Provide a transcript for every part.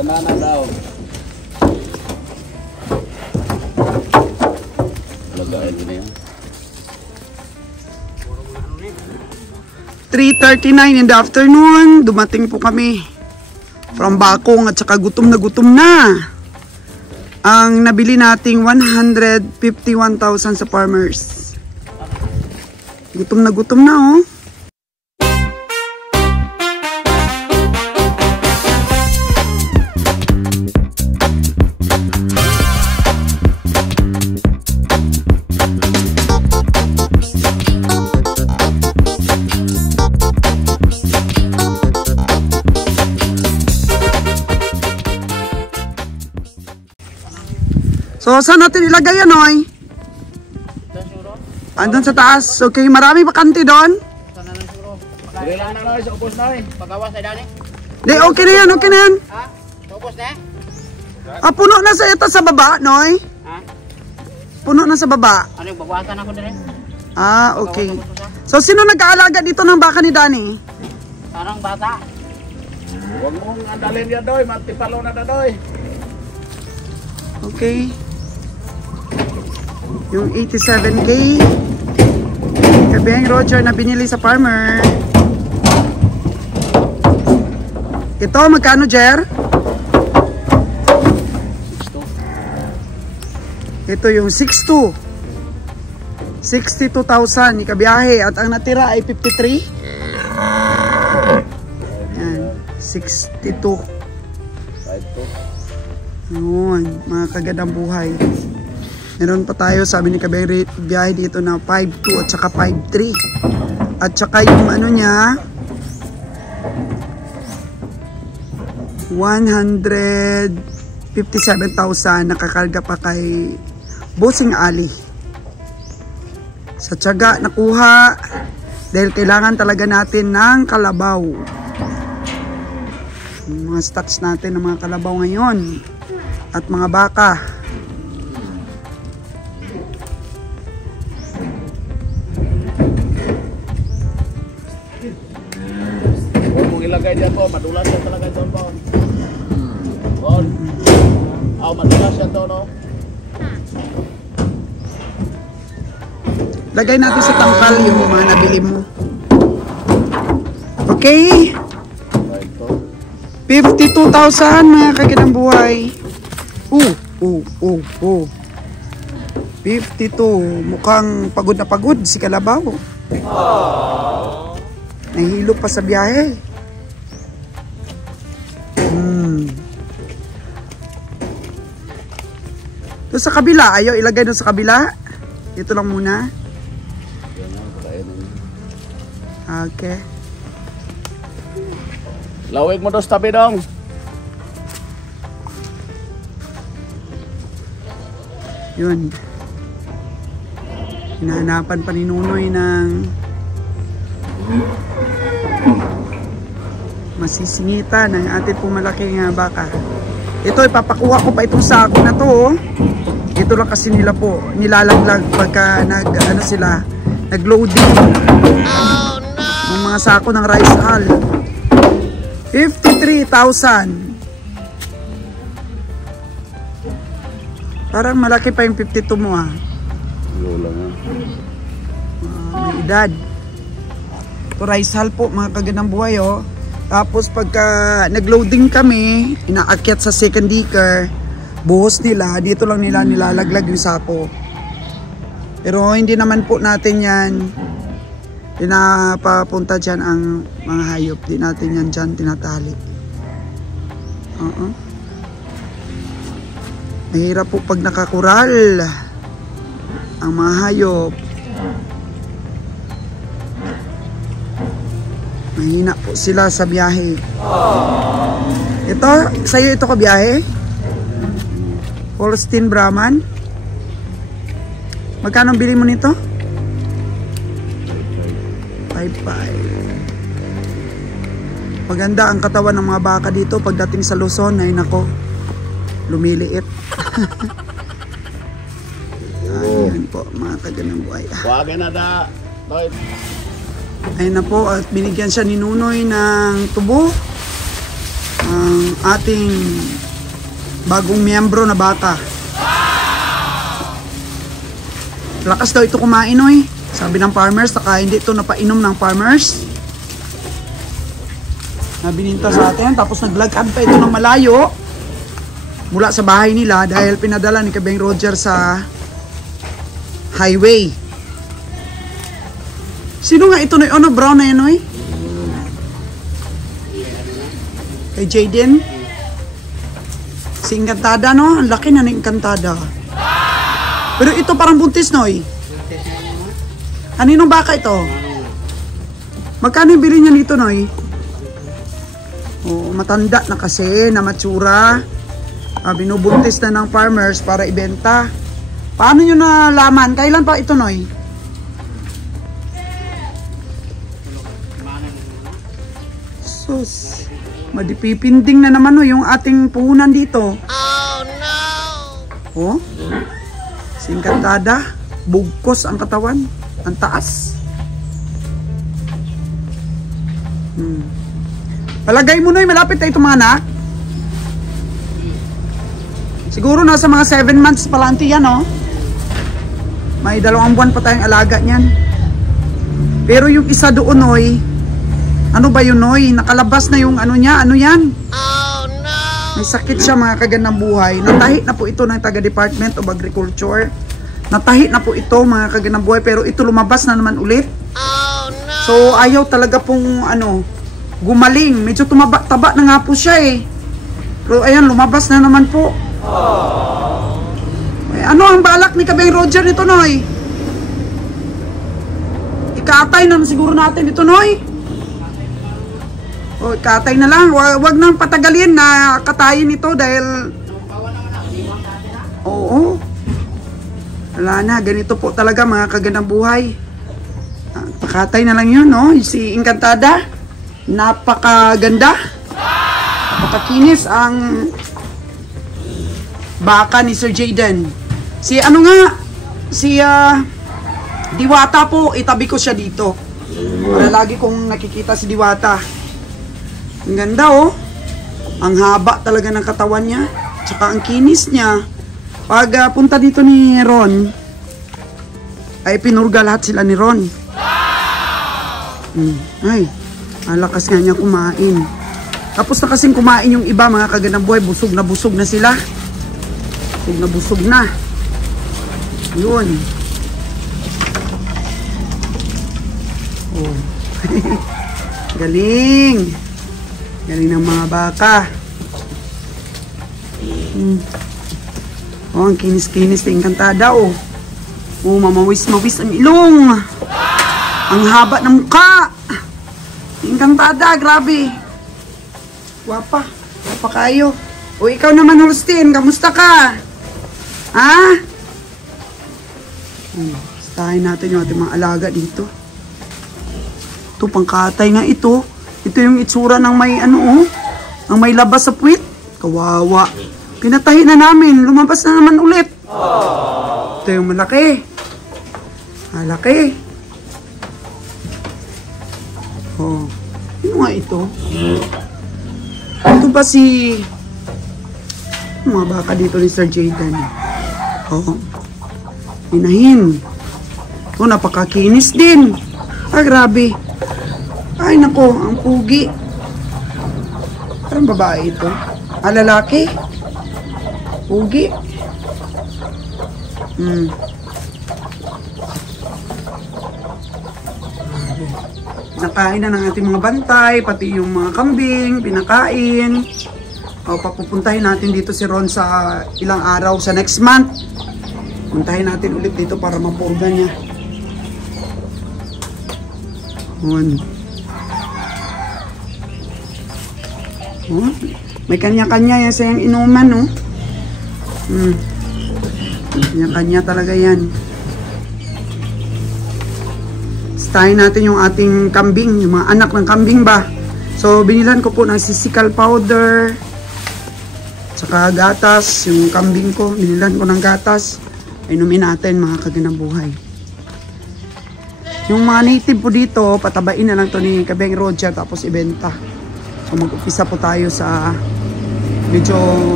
Lanana daw. Lagain mo na yan. 3:39 in the afternoon, dumating po kami from Bakong at saka gutom na. Ang nabili nating 151,000 sa farmers. Gutom na oh. So, saan natin ilagay yan, oy? Andun sa taas. Okay, marami bakante doon. Sige lang na sa upos na eh. Pagawas na dani? Di, okay na yan. Ha? Upos na? Ah, puno na sa ito sa baba, noy? Ha? Puno na sa baba. Ano yung bawasan ako din? Ah, okay. So, sino nag-aalaga dito ng baka ni Danny? Parang bata. Huwag mong andalin yan doy. Matipalo na doy. Okay. Yung 87K Kabeng Roger na binili sa farmer. Ito, magkano, Jer? Ito yung 62 62,000 ikabiyahe at ang natira ay 53. Yan, 62. Yun, mga kagandang buhay. Meron pa tayo, sabi ni Kabeng, biyahe dito na 5.2 at saka 5.3. At saka yung ano niya, 157,000 nakakarga pa kay Bossing Ali. Sa tiyaga nakuha dahil kailangan talaga natin ng kalabaw. Yung mga stocks natin ng mga kalabaw ngayon at mga baka. Huwag mong ilagay dyan po. Madulas yan talaga doon po. Bon. Madulas yan doon, no? Lagay natin sa tangkal yung mga nabili mo. Okay? 52,000 mga kagandang buhay. 52. Mukhang pagod na pagod si Kalabaw. Nahilo pa sa biyahe. Doon sa kabila, ayaw ilagay doon sa kabila. Ito lang muna. Okay. Lawig mo doon sa tabi dong. Yun. Hinahanapan pa ni Nunoy ng masisingitan ng ating pumalaking baka. Ito, ipapakuha ko pa itong sako na to. Oh. Ito lang kasi nila po nilalaglag pagka nag-loading. Oh, no! Ang mga sako ng rice hull. 53,000. Parang malaki pa yung 52 mo ah. May edad. Ito rice hull po mga kagandang buhay oh. Tapos pagka nag-loading kami, inaakyat sa second decker, buhos nila, dito lang nila nilalaglag yung sako. Pero hindi naman po natin yan pinapapunta dyan ang mga hayop. Di natin yan dyan tinatali. Mahirap po pag nakakural ang mga hayop. Mahina po sila sa biyahe. Ito, sa'yo ito ka biyahe? Holstein Brahman. Magkano bili mo nito? 5.5. Maganda ang katawan ng mga baka dito. Pagdating sa Luzon, ay nako, lumiliit. Ayan po, mga kagandang buhay. Wagay na da. Ayun na po, at binigyan siya ni Nunoy ng tubo. ang ating bagong miyembro na bata. Lakas daw ito kumain, oy. Sabi ng farmers, saka hindi ito napainom ng farmers. Nabininta sa atin, tapos naglagad pa ito ng malayo mula sa bahay nila dahil pinadala ni Kabeng Roger sa highway. Sino nga ito, noy? Ano, brown na yan, oy? Kay Jaden? Si Encantada, no? Ang laki na ng Encantada. Pero ito parang buntis, noy. Aninong baka ito? Magkano yung bili niya nito, noy? Oh, matanda na kasi, na matsura. Binubuntis na ng farmers para ibenta. Paano nyo nalaman? Kailan pa ito, noy? Sus. Madipipinding na naman, no, yung ating puhunan dito. Oh, no! Oh? Encantada, bugkos ang katawan, ang taas. Palagay mo, noy, malapit na ito mga anak. Siguro nasa mga 7 months pa lang yan, no? May 2 buwan pa tayong alaga niyan. Pero yung isa doon, noy, ano ba yun, noy? Nakalabas na yung ano niya, ano yan? Oh, no! May sakit siya, mga kagandang buhay. Natahi na po ito ng taga Department of Agriculture. Natahi na po ito, mga kagandang buhay, pero ito lumabas na naman ulit. Oh, no! So ayaw talaga pong ano, gumaling. Medyo taba na nga po siya eh. Pero ayan, lumabas na naman po. Eh, ano ang balak ni Kabeng Roger nito, noy? Ikatay na siguro natin ito, noy. O, ikatay na lang. Wag nang patagalin na katayin ito dahil... Oo. Wala na, ganito po talaga mga kagandang buhay. Pakatay na lang yun, no? Si Encantada, napakaganda. Napakakinis ang baka ni Sir Jaden. Si ano nga, si Diwata po, itabi ko siya dito. Para lagi kong nakikita si Diwata. Ang ganda, oh. Ang haba talaga ng katawan niya. Tsaka ang kinis niya. Pag punta dito ni Ron, ay pinurga lahat sila ni Ron. Ay, alakas nga niya kumain. Tapos na kasing kumain yung iba, mga kagandang buhay. Busog na sila. Busog na. Yun. Oh. Galing. Galing ng mga baka. Oh, ang kinis-kinis na Encantada, oh. Oh, mamawis-mawis ang ilong. Ang haba ng mukha. Encantada, grabe. Guwapa. Guwapa kayo. O, ikaw naman, Holstein. Kamusta ka? Ha? Stahin natin yung ating mga alaga dito. Ito, pangkatay nga ito. Ito yung itsura ng may ano, oh. Ang may labas sa puwit. Kawawa. Pinatahi na namin. Lumabas na naman ulit. Ito yung malaki. Malaki. Oh. Ano nga ito? Ito ba si... mga baka dito ni Sir Jaden. Oh. Inahin. Ito, napakakinis din. Ah, grabe. Ay, nako, ang pugi. Parang babae ito. Ah, lalaki. Pugi. Nakain na ng ating mga bantay, pati yung mga kambing, pinakain. O, papupuntahin natin dito si Ron sa ilang araw, sa next month. Puntahin natin ulit dito para mapurga niya. Oh, may kanya-kanya yan sa yung inuman, no? Kanya-kanya talaga yan. Stahin natin yung ating kambing, yung mga anak ng kambing ba. So, binilan ko po ng sisal powder, tsaka gatas, yung kambing ko, binilan ko ng gatas. Inumin natin, mga kagandang buhay. Yung mga native po dito, patabain na lang to ni Kabeng Roger, tapos ibenta. So mag-upisa po tayo sa medyo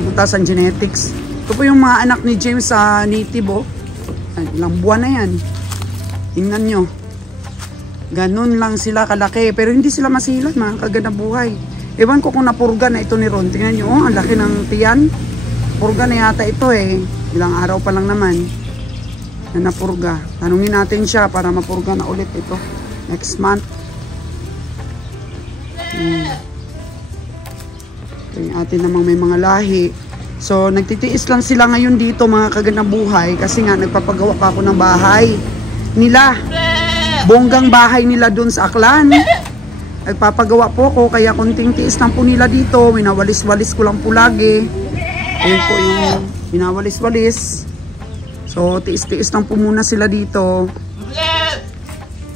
butas ang genetics. Ito po yung mga anak ni James sa native, oh. Ilang buwan na yan. Tingnan nyo. Ganun lang sila kalaki. Pero hindi sila masilan, mga kaganda buhay. Ewan ko kung napurga na ito ni Ron. Tingnan nyo, oh, ang laki ng tiyan. Purga na yata ito eh. Ilang araw pa lang naman na napurga. Tanungin natin siya para mapurga na ulit ito. Next month. Ito yung atin namang may mga lahi. So, nagtitiis lang sila ngayon dito, mga kagandang buhay. Kasi nga, nagpapagawa pa ako ng bahay nila. Bonggang bahay nila dun sa Aklan. Nagpapagawa po ko, kaya kunting tiis lang po nila dito. Winawalis-walis ko lang po lagi. Ayun po yung winawalis-walis. So, tiis-tiis lang po muna sila dito.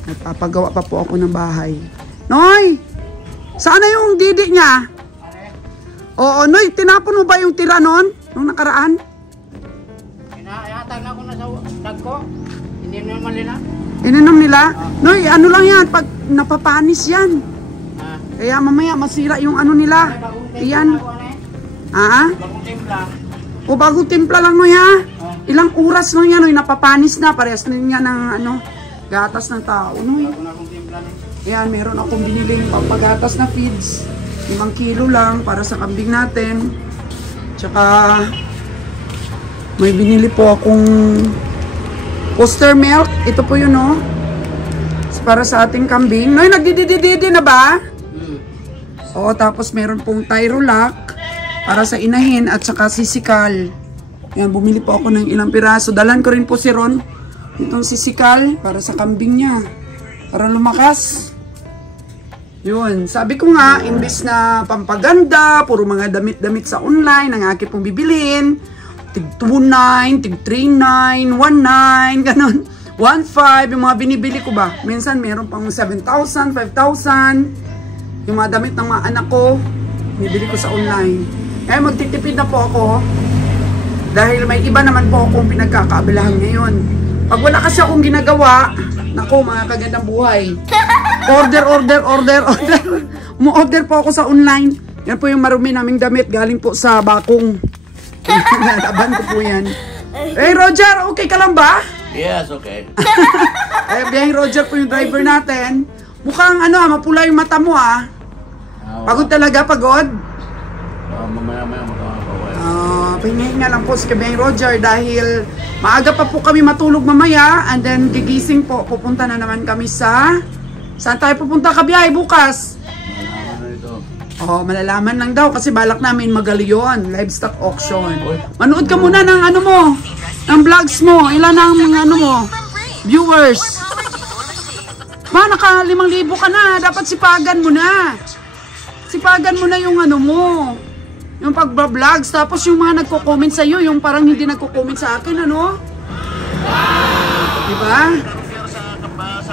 Nagpapagawa pa po ako ng bahay. Noy! Saan na yung didi niya? Oo, Noy, tinapon mo ba yung tira noon? Nung nakaraan? Inatag na ako na sa dag ko. Hindi naman nila. Ininom nila? Noy, ano lang yan, pag napapanis yan. Kaya mamaya masira yung ano nila. Iyan. Bagong timpla. O bagong timpla lang, Noy, ha? Ilang oras lang yan, Noy, napapanis na. Parehas na yan ng ano, gatas ng tao, Noy. Bagong timpla. Ayan, meron akong biniling pampagatas na feeds. 5 kilo lang para sa kambing natin. Tsaka may binili po akong poster milk. Ito po yun, no? Para sa ating kambing. Noy, nagdididididi na ba? Oo, tapos meron pong Tyrolac para sa inahin at saka sisikal. Ayan, bumili po ako ng ilang piraso. Dalan ko rin po si Ron itong sisikal para sa kambing niya. Para lumakas. Yun, sabi ko nga, imbis na pampaganda, puro mga damit-damit sa online, ang aking pong bibilin, tig 2.9, tig 3.9, 1.9, ganun, 1.5, yung mga binibili ko ba. Minsan meron pang 7,000, 5,000, yung mga damit ng mga anak ko, binibili ko sa online. Eh, magtitipid na po ako, dahil may iba naman po akong pinagkakaabilahan ngayon. Pag wala kasi akong ginagawa, naku, mga kagandang buhay. Order. Mo-order po ako sa online. Yan po yung marumi naming damit. Galing po sa Bakong. Laban ko po yan. Hey, Roger, okay ka lang ba? Yes, okay. Biyahing Roger po yung driver natin. Mukhang mapula yung mata mo, ah. Pagod talaga, pagod? Mamaya makakawal. Pahingahin nga lang po si Kabiyahing Roger dahil maaga pa po kami matulog mamaya and then gigising po. Pupunta na naman kami sa... Saan tayo pupunta, Kabiyahe, bukas? Malalaman na ito. Oo, malalaman lang daw kasi balak namin magalyon, livestock auction. Manood ka muna ng ng vlogs mo. Ilan ang viewers? Naka 5,000 ka na. Dapat sipagan mo na. Sipagan mo na yung mo. Yung pag-vlogs. Tapos yung mga nagko-comment sa'yo, yung parang hindi nagko-comment sa akin, Diba?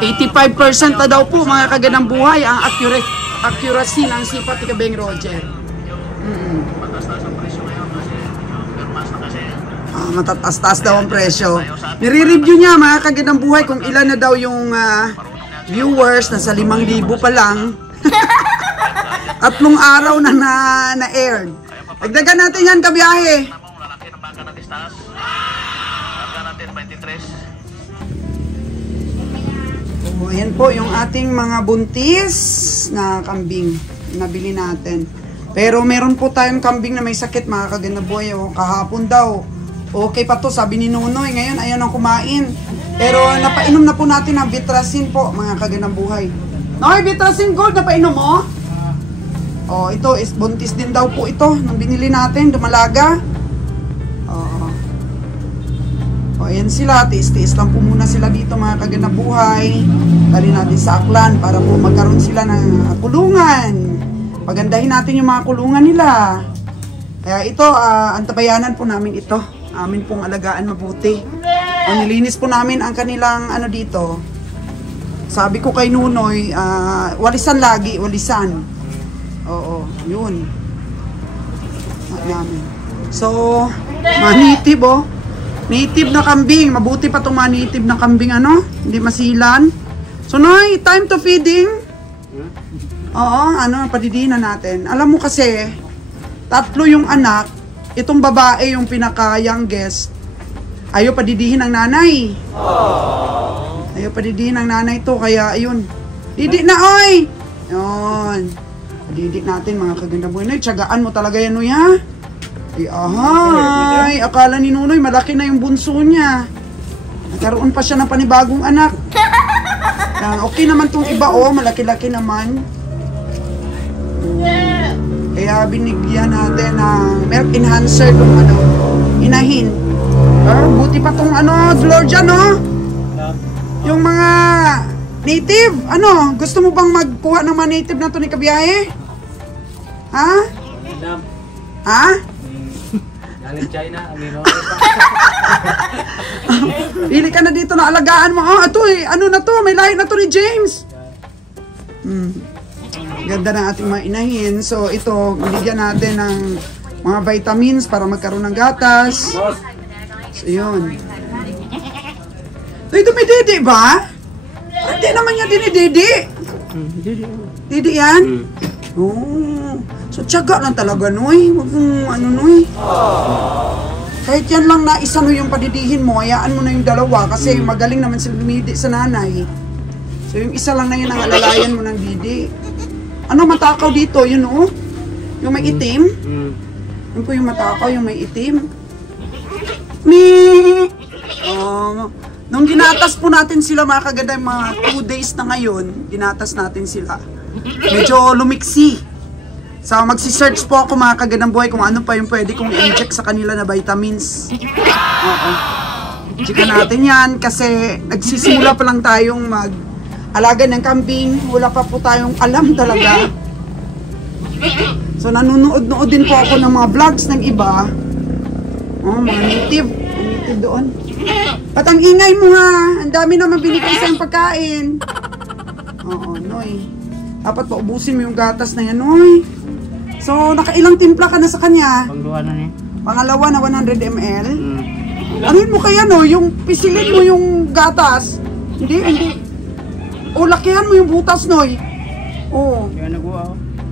85% na daw po mga kagandang buhay ang accuracy ng sipat ni Kabiyahing Roger. Matataas-taas daw ang presyo. Nire-review niya mga kagandang buhay kung ilan na daw yung viewers. Nasa 5,000 pa lang. 3 araw na aired. Dagdagan natin yan, Kabiyahe. Ayan po yung ating mga buntis na kambing nabili natin. Pero meron po tayong kambing na may sakit, mga kagandang buhay. Kahapon daw, okay pa to, sabi ni Nunoy. Ngayon, ayaw nang kumain. Pero napainom na po natin ang Vitracin po, mga kagandang buhay. Noy, Vitracin Gold, napainom mo? Ito is buntis din daw po ito nang binili natin, dumalaga. Ayan sila, tiis-tiis lang po muna sila dito, mga kagandang buhay. Dali natin sa Aklan para po magkaroon sila ng kulungan. Pagandahin natin yung mga kulungan nila. Kaya ito, antabayanan po namin ito. Amin pong alagaan mabuti. Nilinis po namin ang kanilang dito. Sabi ko kay Nunoy, walisan lagi, walisan. Oo, yun. Namin. So, native, native na kambing. Mabuti pa itong mga native na kambing, hindi masilan. So, Noy, time to feeding. Oo, padidihin na natin. Alam mo kasi, 3 yung anak, itong babae yung pinaka-youngest. Ayaw padidihin ng nanay. Ayaw padidihin ng nanay to, kaya ayun. Didi na, oy! Yun. Padidik natin mga kaganda boy. Noy, tiyagaan mo talaga yan, Noy, ha? Ay, ahay! Akala ni Nunoy, malaki na yung bunso niya. Nagkaroon pa siya ng panibagong anak. Okay naman tong iba, malaki-laki naman. Kaya binigyan natin ng milk enhancer tong inahin. Buti pa tong Glorja, no? Yung mga native, gusto mo bang magkuha ng mga native na to ni Kabiyahe? Ha? Ha? Galing China, Pili ka na dito na alagaan mo. Ito na to, may lahi na to ni James. Ganda ng ating mga inahin. So ito, bigyan natin ng mga vitamins para magkaroon ng gatas. So yun. Ito may didi ba? Hindi naman niya dinididi. Didi yan? So tiyaga lang talaga, Noy. Huwag mong Noy. Kahit yan lang na isa yung padidihin mo, hayaan mo na yung dalawa kasi magaling naman sila dumidi sa nanay. So yung isa lang na yun ang alalayan mo ng didi. Matakaw dito? Yun yung may itim? Yun po yung matakaw, yung may itim. Nung ginatas po natin sila mga kaganda, mga 2 days na ngayon, ginatas natin sila. Medyo lumiksi. So magsi-search po ako mga kagandang buhay kung ano pa yung pwede kong i-inject sa kanila na vitamins. Chika natin yan kasi nagsisimula pa lang tayong mag-alaga ng kambing. Wala pa po tayong alam talaga. So nanonood din po ako ng mga vlogs ng iba. Mga native. Native doon. At ang ingay mo, ha. Ang dami naman binigay sa yung pagkain. Noy. Dapat pa ubusin mo yung gatas na yan, Noy. So, nakailang timpla ka na sa kanya? Pangalawa na 100 ml. Anuin mo kaya, no? Yung pisilin mo yung gatas. Hindi. Lakihan mo yung butas, Noy.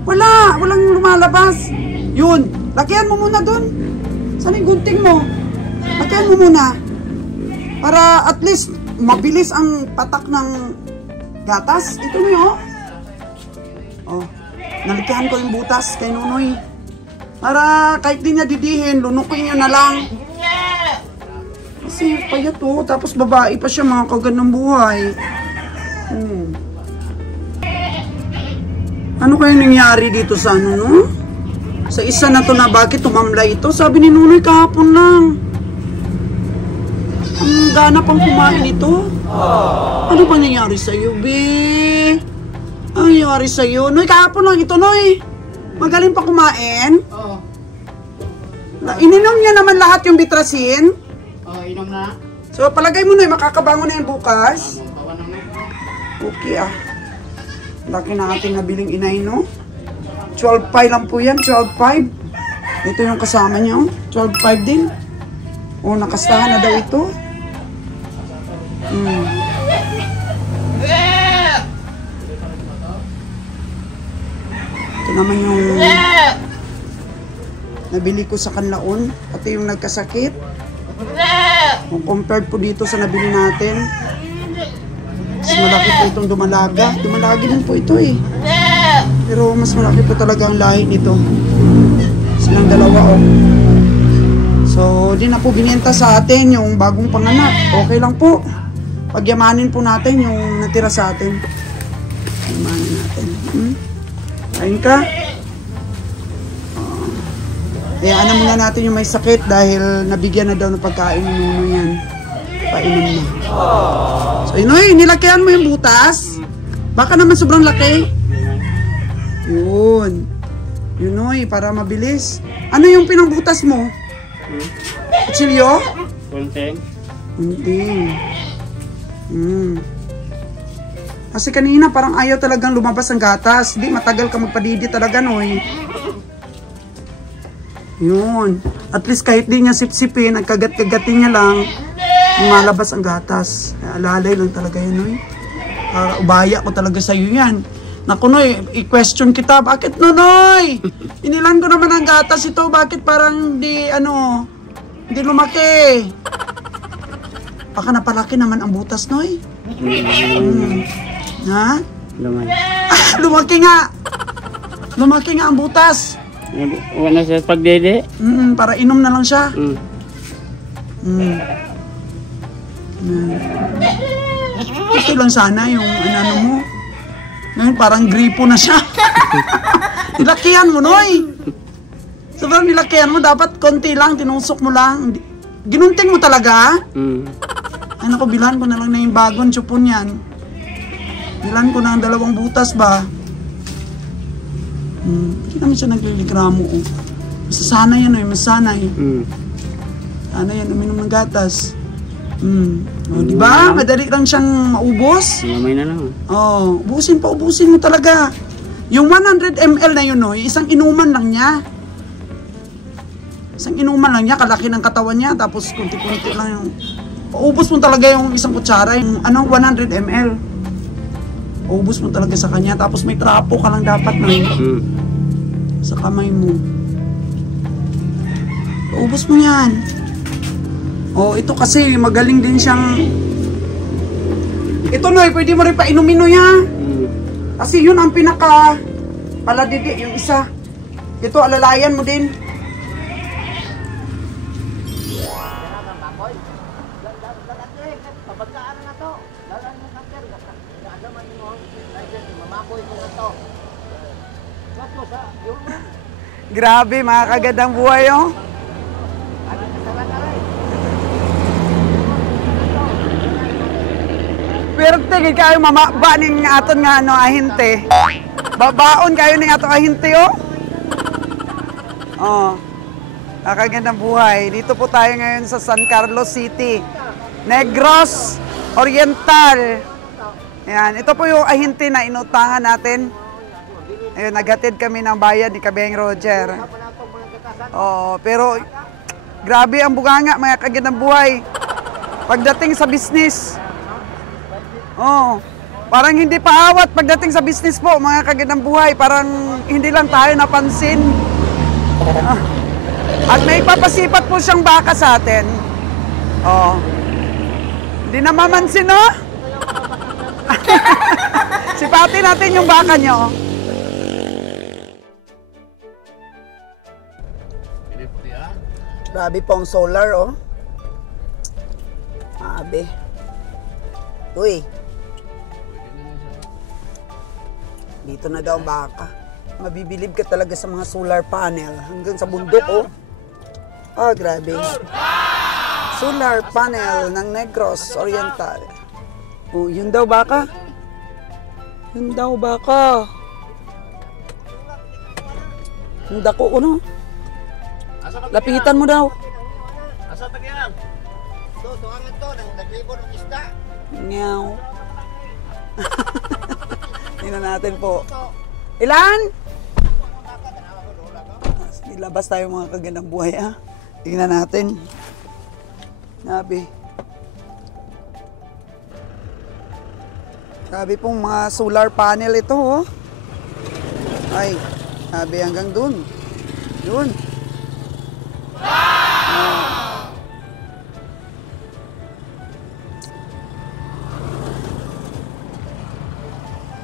Walang lumalabas. Yun. Lakihan mo muna dun. Saan yung gunting mo? Lakihan mo muna. Para at least mabilis ang patak ng gatas. Ito mo, nalikihan ko yung butas kay Nunoy. Para kahit di niya didihin, lunukin niyo na lang. Kasi payat tapos babae pa siya mga kagandang buhay. Ano kaya nangyari dito sa Sa isa na to na bakit tumamlay ito? Sabi ni Nunoy kahapon lang. Ang gana pang kumain ito. Ano ba nangyari sa'yo, be? Ano nangyari sa'yo? Noy, kahapon lang ito, Noy. Magaling pa kumain. Ininom niya naman lahat yung bitrasin. Inom na. So, palagay mo, Noy, makakabangon na yan bukas. Okay, laki na ating nabiling inay, no? 12.5 lang po yan, 12.5. Ito yung kasama niya, 12.5 din. Nakastahan na daw ito. Ito naman yung nabili ko sa kanlaon. Pati yung nagkasakit. Kung compared po dito sa nabili natin, mas malaki po itong dumalaga. Dumalagi din po ito Pero mas malaki po talaga ang lahi nito. Silang dalawa So, di na po binenta sa atin yung bagong panganak. Okay lang po. Pagyamanin po natin yung natira sa atin. Pagyamanin natin. Kain ka? Hayaan na muna natin yung may sakit dahil nabigyan na daw ng pagkain ng Nuno yan. Painom na. So, Inoy, nilakihan mo yung butas. Baka naman sobrang laki. Yun. Inoy, para mabilis. Ano yung pinangbutas mo? Kutsilyo? Kunting. Kasi kanina parang ayaw talagang lumabas ang gatas. Di, matagal ka magpadidi talaga, Noy. Yun. At least kahit di niya sipsipin, nagkagat-kagatin niya lang, malabas ang gatas. Alalay lang talaga yun, Noy. Ubaya ko talaga sa'yo yan. Naku, Noy, i-question kita. Bakit, Noy? Inilan ko naman ang gatas ito. Bakit parang di lumaki? Baka napalaki naman ang butas, Noy. Ha? Lumaki nga. Lumaki nga ang butas. Wala siya pagdede. Para inom na lang siya. Ito lang sana yung ano mo. Ngayon parang gripo na siya. Nilakihan mo, Noy. Sobrang nilakihan mo. Dapat konti lang, tinusok mo lang. Ginunting mo talaga? Ano ko, bilhan ko na lang na yung bagong chupon yan. Bilhan ko na ang 2 butas ba? Hindi naman siya nagliligramo. Masasanay yan, masasanay. Sana yan, uminom ng gatas. O, di ba? Madali lang siyang maubos. Mamay na lang. Ubusin mo talaga. Yung 100 ml na yun, no, isang inuman lang niya. Isang inuman lang niya, kalaki ng katawan niya, tapos kunti-kunti lang yung... Paubos mo talaga yung isang kutsara, yung 100 ml. Paubos mo talaga sa kanya, tapos may trapo ka lang dapat na sa kamay mo. Paubos mo yan. Ito kasi magaling din siyang... Ito, Noy, pwede mo rin painumin, Noy, ha? Kasi yun ang pinaka paladidi, yung isa. Ito, alalayan mo din. Grabe, mga kagandang buhay, oh. Pero tingin kayo mamaba ning aton nga ahinte. Babaon kayo ning aton ahinte, oh. Nakagandang buhay. Dito po tayo ngayon sa San Carlos City, Negros Oriental. Ayan, ito po yung ahinte na inutangan natin. Ayun, naghatid kami ng bayan ni Kabeng Roger. Pero grabe ang bunganga, mga kagandang buhay. Pagdating sa business. Parang hindi pa awat pagdating sa business po, mga kagandang buhay. Parang hindi lang tayo napansin. At may papasipat po siyang baka sa atin. Hindi na mamansin, no? Sipatin natin yung baka nyo. Grabe pong solar, oh. Grabe. Uy. Dito na daw ang baka. Mabibilib ka talaga sa mga solar panel. Hanggang sa bundok, oh. Grabe. Solar panel ng Negros Oriental. Yun daw baka. Yun daw baka. Yung dako ko, no? Lapitan mo daw. Asa tagyan? Tuwangan to, naglibo ng isda. Meow. Tingnan natin po. Ilan? Ilabas tayo mga kagandang buhay, ha? Tingnan natin. Grabe. Grabe pong mga solar panel ito, oh. Ay, grabe hanggang dun. Yun.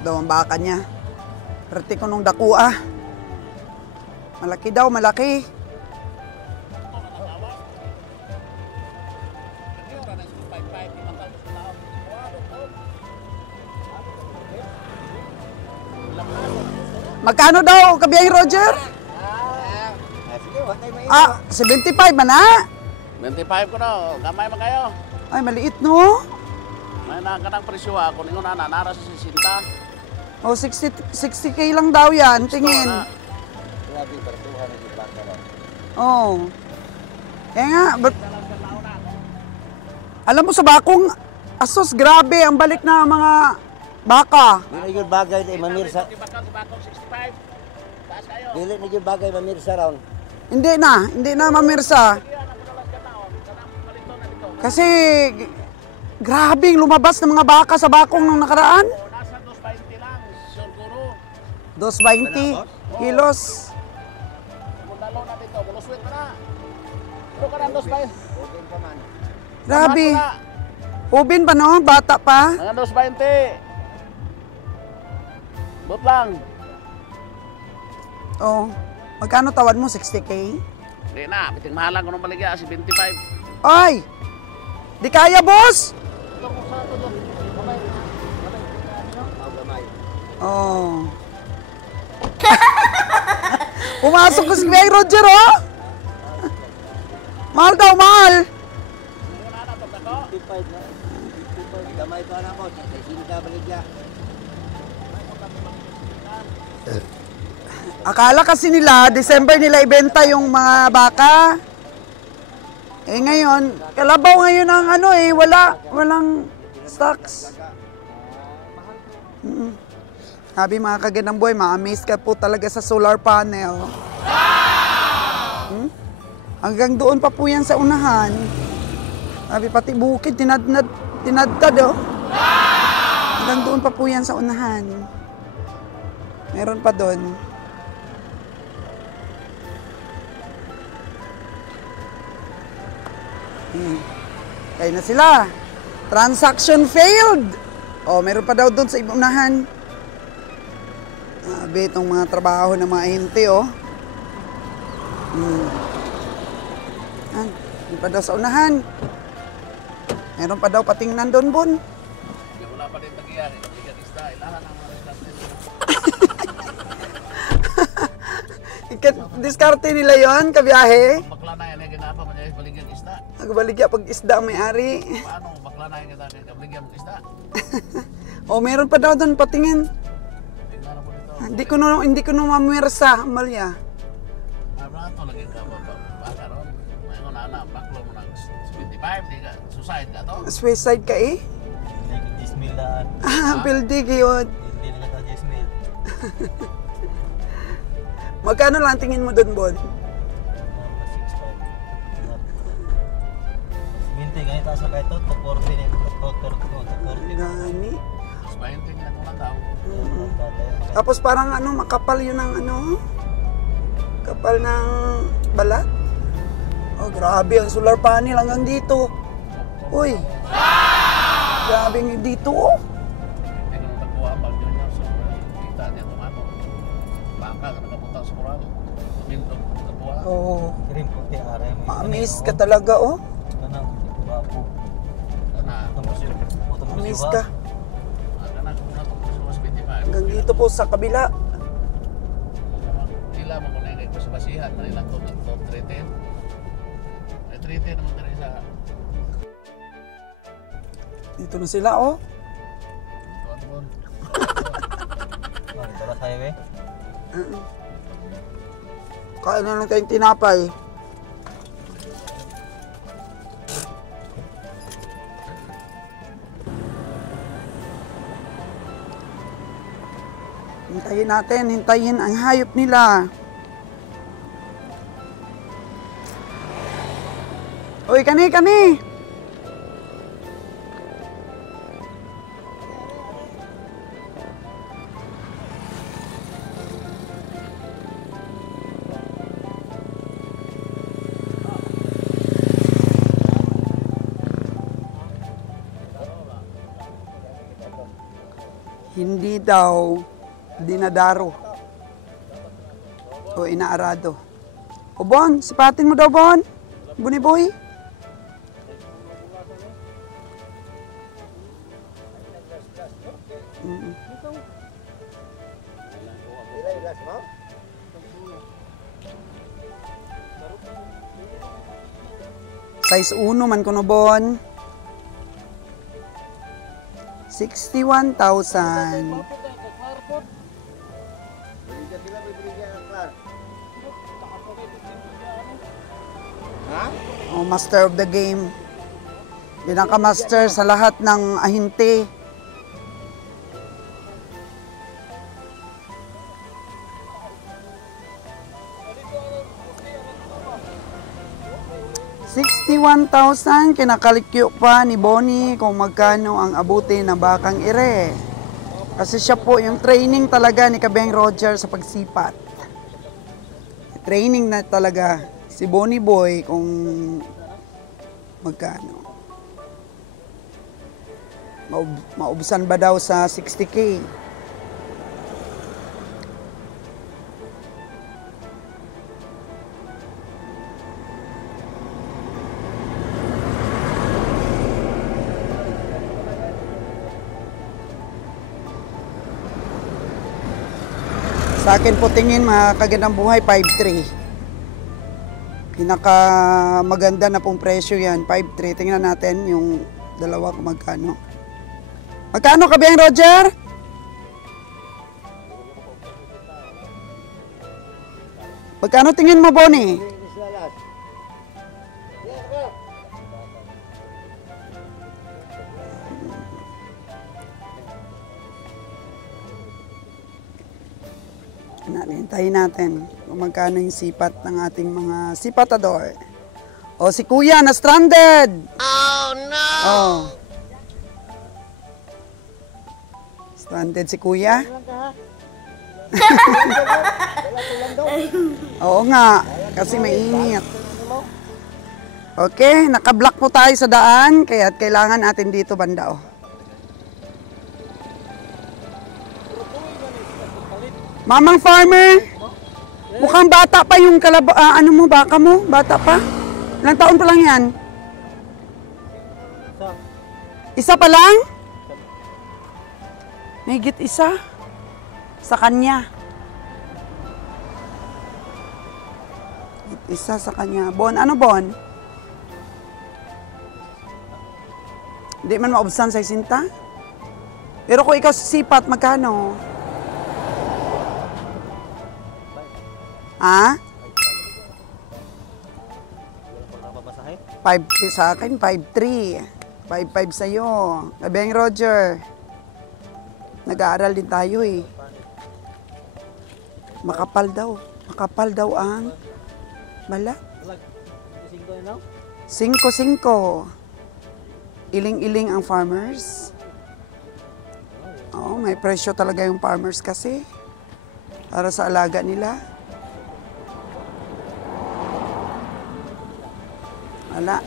Daw ang baka niya. Perti ko nung dakua. Malaki daw, malaki. Magkano daw, Kabiyay Roger? 75 man na. 25 ko na, kamay man kayo. Ay, maliit, no? May nakakanang presyo ako, ningon na, nara sa 60. 60K lang daw yan, tingin. Kaya nga, alam mo sa bakong, asos, grabe, ang balik na mga baka. Dili yung bagay na mamirsa. Dili na yung bagay mamirsa raon. Hindi na mamirsa. Kasi, grabe lumabas ng mga baka sa bakong nung nakaraan. Nasa 220 lang, Sir Guru. 220 kilos. Mundalo na dito, buluswit na na. Ito ka na, 220. Grabe. Ubin pa no? Bata pa? Ang 220. Dot lang. Oh. Magkano tawad mo? 60K? Hindi na, piting mahalang ko nung baligya, si 25. Ay! Di kaya, boss! Ito kung saan ito doon. Oh. Pumasok ko si Kuya Roger, oh! Mahal daw, mahal! Gamay pa na ko, sino ka baligya? Akala kasi nila, December nila ibenta yung mga baka. Eh ngayon, kalabaw ngayon ang ano eh, walang stocks. Sabi mga kagandang boy, ma-amaze ka po talaga sa solar panel. Hanggang doon pa po yan sa unahan. Sabi pati bukid, tinadtad oh. Hanggang doon pa po yan sa unahan. Meron pa doon. Kaya na sila. Transaction failed. Oh, meron pa daw doon sa unahan. Sabi itong mga trabaho ng mga ahente, oh. Meron pa daw sa unahan. Meron pa daw patingnan doon, Bon. Wala pa din tagiyan, ikabligan isda, ilahan ang mga restaurant. Diskarte nila yon kabiyahe. Bakla na yan, ginapa mo niya baligyan isda. Nagbaligya pag isda ang may-ari. Paano, bakla na yan, ikabligan mo isda. Oh, meron pa daw doon patingin. Tingnan mo dito. Hindi ko na mamirsa, Amalia. Arato, lagi ka baka ron. Mayroon na anak, baklo mo ng 75, di ka, suicide ka to. Suicide ka eh? Gismil daan. Pildi yun. Hindi na ka gismil. Magkano lang tingin mo doon, Bon? 6.5. Minti ganito sa kahit to, 40 na ito, 40. Gani. Mas 20 na kung lang daw. Tapos parang ano, makapal yun ng ano, kapal ng balat. Oh, grabe, ang solar panel hanggang dito. Uy, grabe nga dito, oh. Hindi ka nang nagkuha pag yun niya, so kita niya tumato. Baka ka nakapunta sa kural. Tumindog, nagkuha. Oh, Kirim ko kay Aray. ma-amaze ka talaga, oh. Kanang, bapo. Kana, Ma-amaze ka. kana kung natungkol sa mas 25. Hanggang dito po sa kabila. Ila mo kung nangyayin ko sa basihan, manilang to ng top 310. May 310 naman tayo sa Dito na sila, oh. tuwan-tuwan. Dala tayo eh. Kain na lang tayong tinapay. Hintayin natin, hintayin ang hayop nila. Uy, kani! Hindi daw dinadaro o inaarado. O Bon, sipatin mo daw, Bon. Buni boy. Size 1 man kuno, Bon. 61,000. Oh, master of the game. Pinaka-master sa lahat ng ahinte. $61,000 kinakalikyo pa ni Bonnie kung magkano ang abuti na bakang ire. Kasi siya po yung training talaga ni Kabeng Roger sa pagsipat. Training na talaga si Bonnie Boy kung magkano. Maubsan ba daw sa 60K? Sa akin po tingin mga kagandang buhay 5.3. Pinaka maganda na pong presyo yan 5.3. Tingnan natin yung dalawa kung magkano. Magkano Kabeng Roger? Magkano tingin mo Bonnie? Hintayin natin kung magkano yung sipat ng ating mga sipatador. O si Kuya na stranded! Oh no! Oh. Stranded si Kuya? Oo nga, kasi mainit. Okay, nakablock po tayo sa daan, kaya kailangan natin dito banda. Oh. Mamang farmer, mukhang bata pa yung ano mo, baka mo, bata pa. Ilang taon pa lang yan? Isa pa lang? Higit isa? Sa kanya. Higit isa sa kanya. Bon, ano Bon? Hindi man maubsan sa isinta? Pero kung ikaw sipat, magkano? Ha? 5.3 sa akin, 5.3. 5.5 sa'yo. Kabeng Roger. Nag-aaral din tayo eh. Makapal daw. Makapal daw ang balat. 5-5. Iling-iling ang farmers. Oo, may presyo talaga yung farmers kasi. Para sa alaga nila. Wala.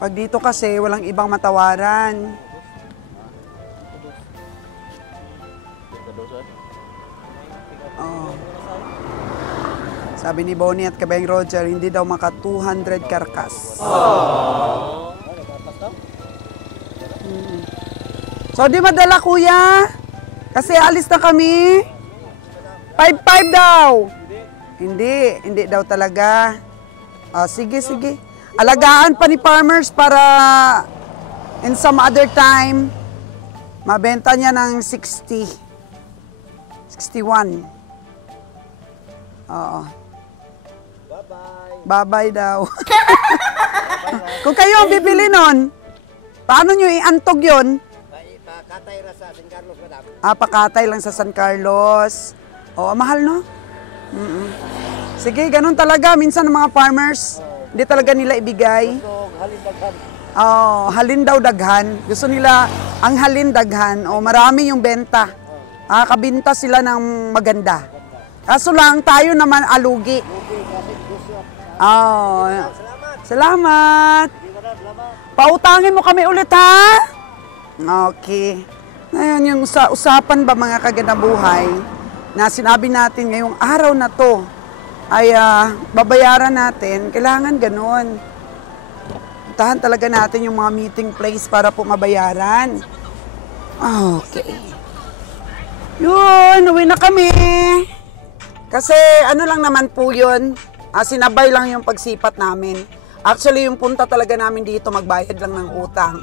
Pag dito kasi, walang ibang matawaran. Oh. Sabi ni Bonnie at Kabeng Roger, hindi daw maka 200 karkas. So, di madala kuya? Kasi alis na kami. 5-5 daw. Hindi daw talaga. Sige. Alagaan pa ni farmers para in some other time, mabenta niya ng 60. 61. Oo. Bye-bye daw. Kung kayo ang bibili nun, paano nyo iantog yun? Pakatay ra sa San Carlos, madam. Pakatay lang sa San Carlos. Oo, mahal no? Sige, ganun talaga. Minsan ng mga farmers, hindi talaga nila ibigay. Halin daghan. Halin daw daghan. Gusto nila ang halin daghan. Marami yung benta. Kabinta sila ng maganda. Kaso lang, tayo naman alugi. Salamat. Pautangin mo kami ulit ha? Okay. Ngayon yung usapan ba mga kagandang buhay na sinabi natin ngayong araw na to ay babayaran natin, kailangan ganun. Puntahan talaga natin yung mga meeting place para po mabayaran. Okay. Yun, uwi na kami. Kasi ano lang naman po yun, sinabay lang yung pagsipat namin. Actually, yung punta talaga namin dito, magbayad lang ng utang.